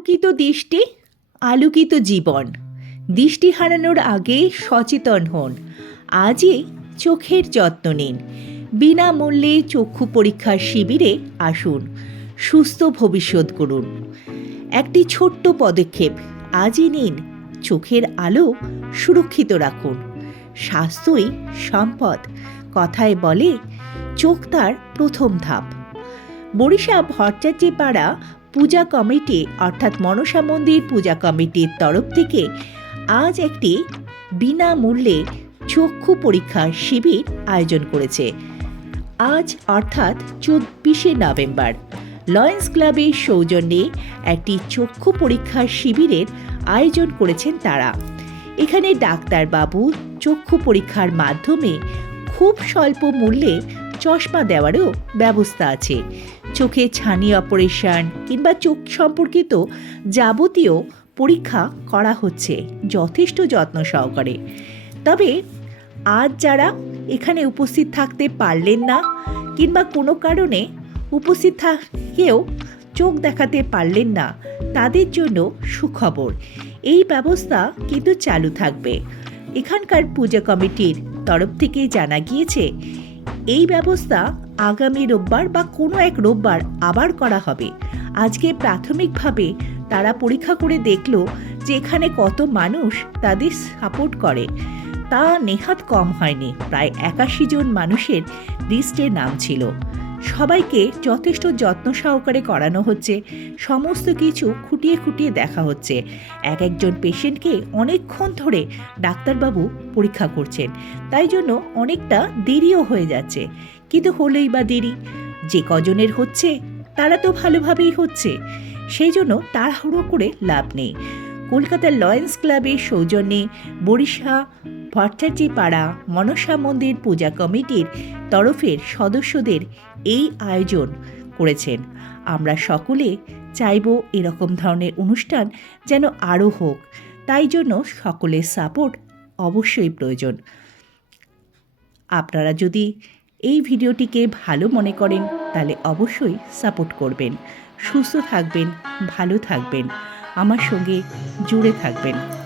আলোকিত দৃষ্টি, আলোকিত জীবন। দৃষ্টি হারানোর আগে সচেতন হন। আজই চোখের যত্ন নিন। বিনামূল্যে চক্ষু পরীক্ষার শিবিরে আসুন, সুস্থ ভবিষ্যৎ করুন। একটি ছোট্ট পদক্ষেপ আজই নিন। চোখের আলো সুরক্ষিত রাখুন। স্বাস্থ্যই সম্পদ। কথায় বলে চোখ তার প্রথম ধাপ। বরিশা ভট্টাচার্যপাড়া পূজা কমিটি অর্থাৎ মনসা মন্দির পূজা কমিটির তরফ থেকে আজ একটি বিনামূল্যে চক্ষু পরীক্ষার শিবির আয়োজন করেছে। আজ অর্থাৎ 24শে নভেম্বর লয়েন্স ক্লাবের সৌজন্যে একটি চক্ষু পরীক্ষার শিবিরের আয়োজন করেছেন তারা। এখানে ডাক্তারবাবু চক্ষু পরীক্ষার মাধ্যমে খুব স্বল্প মূল্যে চশমা দেওয়ারও ব্যবস্থা আছে। চোখে ছানি অপারেশন কিংবা চোখ সম্পর্কিত যাবতীয় পরীক্ষা করা হচ্ছে যথেষ্ট যত্ন সহকারে। তবে আজ যারা এখানে উপস্থিত থাকতে পারলেন না কিংবা কোনো কারণে উপস্থিত থাকেও চোখ দেখাতে পারলেন না, তাদের জন্য সুখবর, এই ব্যবস্থা কিন্তু চালু থাকবে। এখানকার পূজা কমিটির তরফ থেকে জানা গিয়েছে এই ব্যবস্থা আগামী রোববার বা কোনো এক রোববার আবার করা হবে। আজকে প্রাথমিকভাবে তারা পরীক্ষা করে দেখল যে এখানে কত মানুষ তাদের সাপোর্ট করে। তা নেহাত কম হয়নি, প্রায় 81 জন মানুষের লিস্টে নাম ছিল। সবাইকে যথেষ্ট যত্ন সহকারে করানো হচ্ছে, সমস্ত কিছু খুঁটিয়ে খুঁটিয়ে দেখা হচ্ছে। একজন পেশেন্টকে অনেকক্ষণ ধরে ডাক্তারবাবু পরীক্ষা করছেন, তাই জন্য অনেকটা দেরিও হয়ে যাচ্ছে। কিন্তু হলেই বা দেরি, যে কজনের হচ্ছে তারা তো ভালোভাবেই হচ্ছে, সেই জন্য তাড়াহুড়ো করে লাভ নেই। কলকাতার লয়েন্স ক্লাবের সৌজন্যে বরিশা ভট্টাচার্যপাড়া মনসা মন্দির পূজা কমিটির তরফের সদস্যদের এই আয়োজন করেছেন। আমরা সকলে চাইব এরকম ধরনের অনুষ্ঠান যেন আরও হোক, তাই জন্য সকলের সাপোর্ট অবশ্যই প্রয়োজন। আপনারা যদি এই ভিডিওটিকে ভালো মনে করেন তাহলে অবশ্যই সাপোর্ট করবেন। সুস্থ থাকবেন, ভালো থাকবেন, আমার সঙ্গে জুড়ে থাকবেন।